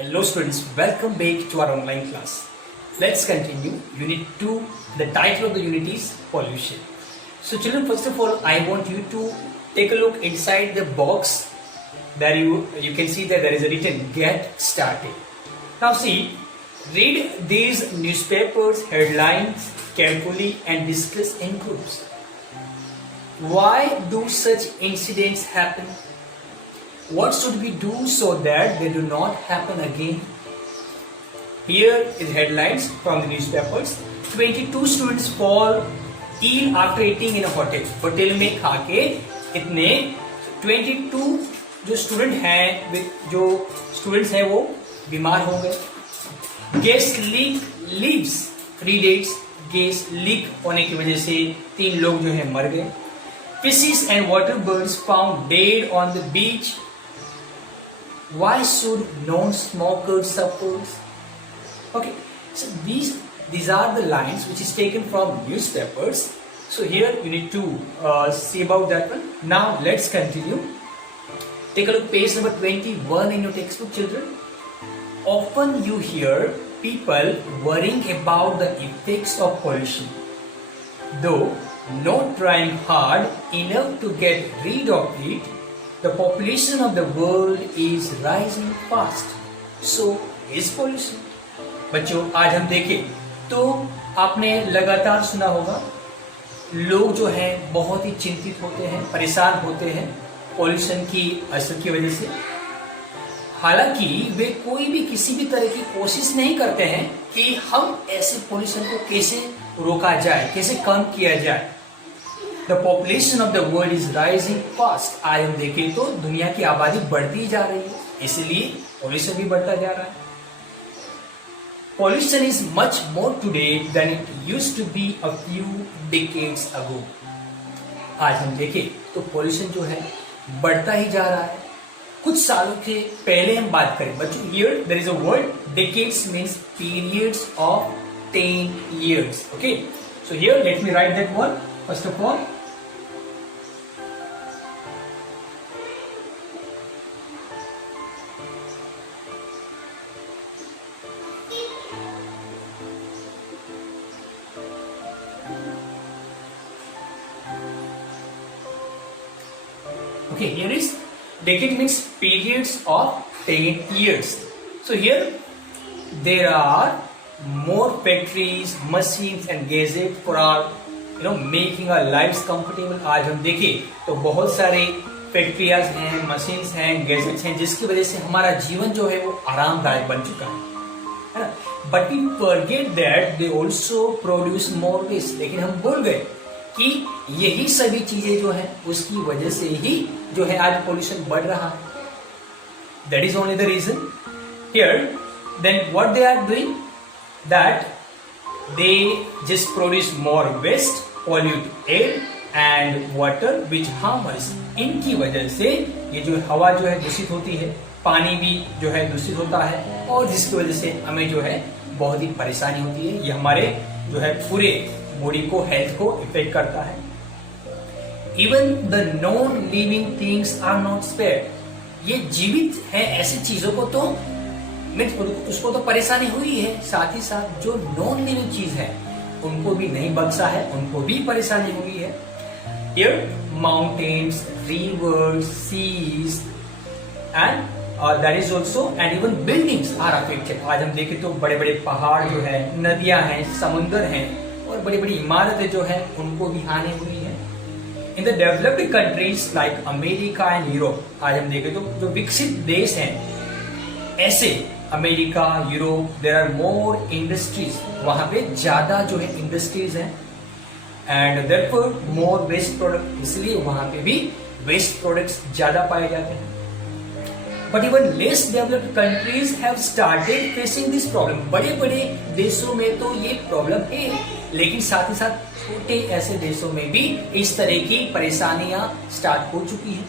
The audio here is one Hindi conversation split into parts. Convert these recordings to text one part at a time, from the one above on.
Hello students, welcome back to our online class. Let's continue Unit 2. The title of the unit is Pollution. So children, first of all, I want you to take a look inside the box. There you can see that there is a written Get Started. Now see, read these newspapers headlines carefully and discuss in groups. Why do such incidents happen? What should we do so that they do not happen again? Here is headlines from the newspapers. 22 students fall ill after eating in a hotel. Hotel में खा के इतने 22 जो स्टूडेंट हैं जो स्टूडेंट्स हैं वो बीमार हो गए. Gas leak leaves 3 days. Gas leak होने की वजह से 3 लोग जो है मर गए. Fishes and water birds found dead on the beach. Why should non-smokers suffer? Okay, so these are the lines which is taken from newspapers. So here you need to see about that one. Now let's continue. Take a look, page number 21 in your textbook, children. Often you hear people worrying about the effects of pollution, though not trying hard enough to get rid of it. The population of the world is rising fast. So is pollution. बच्चों आज हम देखें तो आपने लगातार सुना होगा लोग जो हैं बहुत ही चिंतित होते हैं, परेशान होते हैं पॉल्यूशन की असर की वजह से. हालांकि वे कोई भी किसी भी तरह की कोशिश नहीं करते हैं कि हम ऐसे पॉल्यूशन को कैसे रोका जाए, कैसे कम किया जाए. The population of the world is rising fast. आज हम देखें तो दुनिया की आबादी बढ़ती जा रही है, इसलिए पॉल्यूशन भी बढ़ता जा रहा है. Pollution is much more today than it used to be a few decades ago. आज हम देखें तो पॉल्यूशन जो है बढ़ता ही जा रहा है. कुछ सालों के पहले हम बात करें बच्चों, here there is a word decades means periods of 10 years. Okay, so here let me write that one first of all. Okay, here is decade means periods of 10 years. So here there are more factories, machines and gadgets for our making our lives comfortable. आज हम देखें तो बहुत सारे फैक्ट्रियाज हैं, मशीन्स हैं, गैजेट्स हैं जिसकी वजह से हमारा जीवन जो है वो आरामदायक बन चुका है ना. But we forget that they also produce more waste. लेकिन हम भूल गए कि यही सभी चीजें जो है उसकी वजह से ही जो है आज पोल्यूशन बढ़ रहा है. That is only the reason. Here then what they are doing that they just produce more waste, pollute air and water which harm us. इनकी वजह से ये जो हवा जो है दूषित होती है, पानी भी जो है दूषित होता है और जिसकी वजह से हमें जो है बहुत ही परेशानी होती है. ये हमारे जो है पूरे बॉडी को, हेल्थ को इफेक्ट करता है. Even the non living things are not spared. ये जीवित है ऐसी चीजों को तो उसको तो परेशानी हुई है, साथ ही साथ जो नॉन लिविंग चीज है उनको भी नहीं बख्शा है, उनको भी परेशानी हुई है. Here mountains, rivers, seas and that is also and even buildings are affected. आज हम देखें तो बड़े बड़े पहाड़ जो है, नदियां हैं, समुंदर हैं और बड़ी बड़ी इमारतें जो है उनको भी हानि हुई है. In the developed countries like America and Europe, आज हम देखें तो जो विकसित देश हैं ऐसे America, Europe, there are more industries. वहां पे ज्यादा जो है इंडस्ट्रीज हैं and therefore more waste product, इसलिए वहां पे भी वेस्ट प्रोडक्ट्स ज्यादा पाए जाते हैं. But even less developed countries have started facing this problem. बड़े बड़े देशों में तो ये प्रॉब्लम है, लेकिन साथ ही साथ छोटे ऐसे देशों में भी इस तरह की परेशानियां स्टार्ट हो चुकी हैं.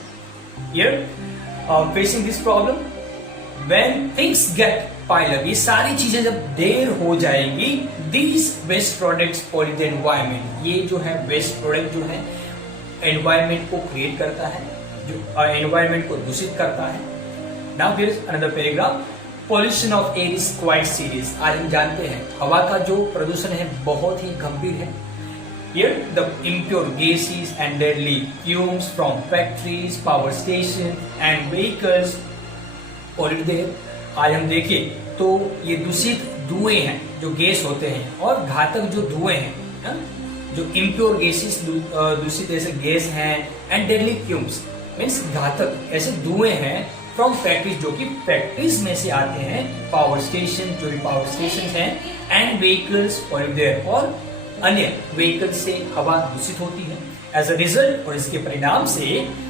Here facing this problem when things get pile up, ये सारी चीजें जब देर हो जाएंगी, these waste products pollute the environment. ये जो है वेस्ट प्रोडक्ट जो है एनवायरमेंट को क्रिएट करता है, जो एनवायरमेंट को दूषित करता है. Now here is another paragraph. Pollution of air is quite serious. आज हम जानते हैं हवा का जो प्रदूषण है बहुत ही गंभीर है। Here the impure gases and deadly fumes from factories, power stations and vehicles pollute the air। आज हम देखें तो ये दूषित धुएं हैं जो गैस होते हैं और घातक जो धुएं हैं, जो impure gases दूषित ऐसे गैस हैं एंड डेडली फ्यूम्स मीन्स घातक ऐसे धुएं हैं फ्रॉम फैक्ट्रीज जो कि फैक्ट्रीज में से आते हैं, पावर स्टेशन जो भी पावर स्टेशन हैं and vehicles pollute the air और अन्य व्हीकल से हवा दूषित होती है। एज अ रिजल्ट और इसके परिणाम से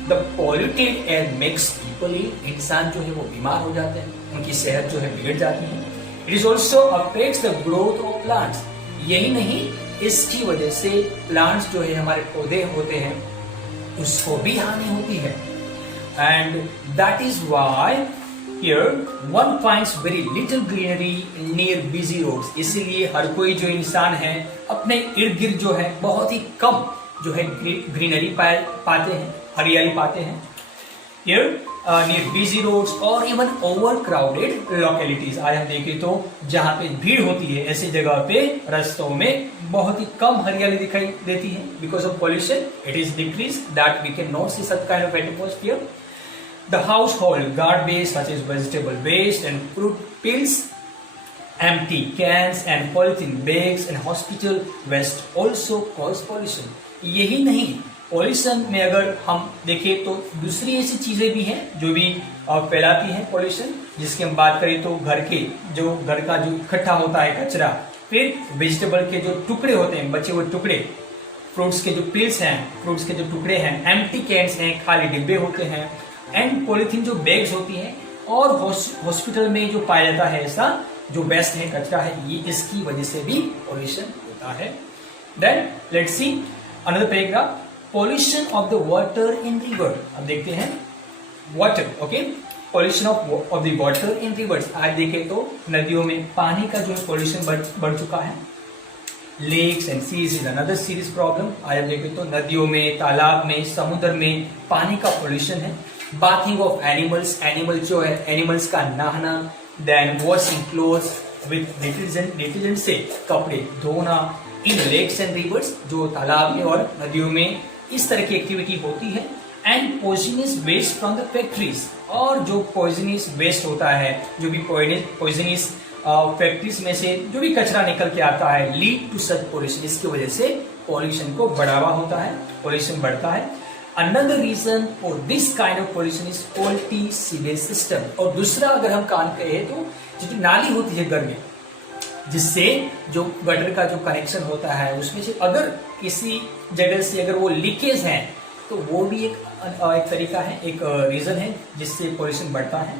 the polluted air makes people ill, इंसान जो है वो बीमार हो जाते हैं, उनकी सेहत जो है बिगड़ जाती है। It is also affects the growth of plants. यही नहीं, इसकी वजह से प्लांट्स जो है हमारे पौधे होते हैं उसको भी हानि होती है। And that is why Here one finds very little greenery near busy roads। इसीलिए हर कोई जो इंसान है अपने इर्द गिर्द जो है बहुत ही कम जो है ग्रीनरी पाते हैं, हरियाली पाते हैं। Here near busy roads और even overcrowded localities। आज हम देखें तो जहाँ पे भीड़ होती है ऐसी जगह पे रास्तों में बहुत ही कम हरियाली दिखाई देती है। Because of pollution it is decreased that we cannot see such kind of atmosphere। The household garbage such as vegetable waste and fruit peels, empty cans and polythene bags and hospital waste also cause pollution। यही नहीं, पॉल्यूशन में अगर हम देखें तो दूसरी ऐसी चीजें भी हैं जो भी फैलाती हैं पॉल्यूशन, जिसकी हम बात करें तो घर का जो इकट्ठा होता है कचरा, फिर वेजिटेबल के जो टुकड़े होते हैं, बचे हुए टुकड़े, फ्रूट्स के जो पील्स हैं, फ्रूट्स के जो टुकड़े हैं, एम्प्टी कैंस हैं, खाली डिब्बे होते हैं एंड पॉलिथीन जो बैग्स होती हैं और हॉस्पिटल में जो पाया जाता है ऐसा जो वेस्ट है, कचरा है, ये इसकी वजह से भी पॉल्यूशन होता है। Then let's see another paragraph, pollution of the water in river. अब देखते हैं water, okay, pollution of the water in rivers. आज देखें तो नदियों में पानी का जो पॉल्यूशन बढ़ चुका है। Lakes and seas is another serious problem. आज हम देखें तो नदियों में, तालाब में, समुद्र में पानी का पॉल्यूशन है। बाथिंग ऑफ एनिमल्स, एनिमल जो है एनिमल्स का नहाना, then washing clothes with detergent से कपड़े धोना इन लेक्स एंड रिवर्स, जो तालाब में और नदियों में इस तरह की एक्टिविटी होती है। And poisonous waste from the factories, और जो पॉइजनस वेस्ट होता है, जो भी पॉइजनस फैक्ट्रीज में से जो भी कचरा निकल के आता है, लीड टू सच पॉल्यूशन, इसकी वजह से पॉल्यूशन को बढ़ावा होता है, पॉल्यूशन बढ़ता है। Another reason for this kind of pollution is faulty sewage system। और दूसरा अगर हम काम करें तो जो नाली होती है घर में, जिससे जो गटर का जो कनेक्शन होता है उसमें से अगर किसी जगह से अगर वो लीकेज है तो वो भी एक तरीका है, एक रीजन है जिससे पॉल्यूशन बढ़ता है।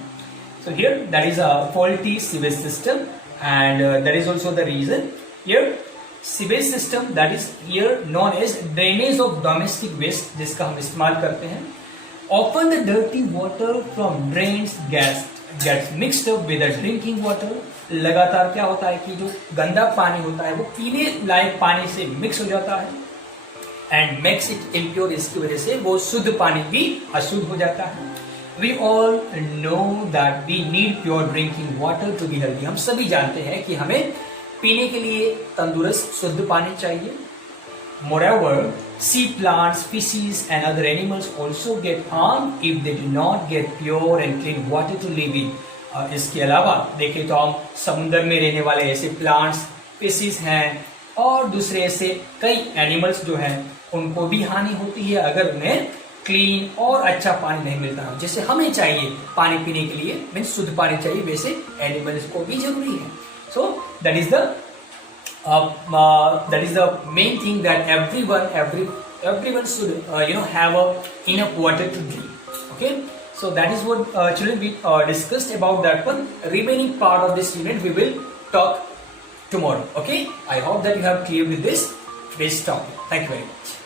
So here that is a faulty sewage system and that is also the reason here sewage system that is here known as drainage of domestic waste, जिसका हम इस्तेमाल करते हैं। Often the dirty water from drains gets mixed up with drinking water. लगातार क्या होता है कि जो गंदा पानी होता है वो पीने लायक पानी से मिक्स हो जाता है एंड मेक्स इट इम्प्योर। इसकी वजह से वो शुद्ध पानी भी अशुद्ध हो जाता है। We all know that we need pure drinking water to be healthy. हम सभी जानते हैं कि हमें पीने के लिए तंदुरुस्त शुद्ध पानी चाहिए। Moreover, sea plants, fishes and other animals also get harmed if they do not get pure and clean water to live in। इसके अलावा देखें तो हम समुद्र में रहने वाले ऐसे प्लांट्स, फिशेस हैं और दूसरे ऐसे कई एनिमल्स जो हैं उनको भी हानि होती है अगर उन्हें क्लीन और अच्छा पानी नहीं मिलता है। जैसे हमें चाहिए पानी पीने के लिए मीन्स शुद्ध पानी चाहिए, वैसे एनिमल्स को भी जरूरी है। So that is the main thing that everyone should have enough water to drink. Okay, so that is what children we discussed about that one. Remaining part of this unit we will talk tomorrow. Okay, I hope that you have clear with this topic. Thank you very much.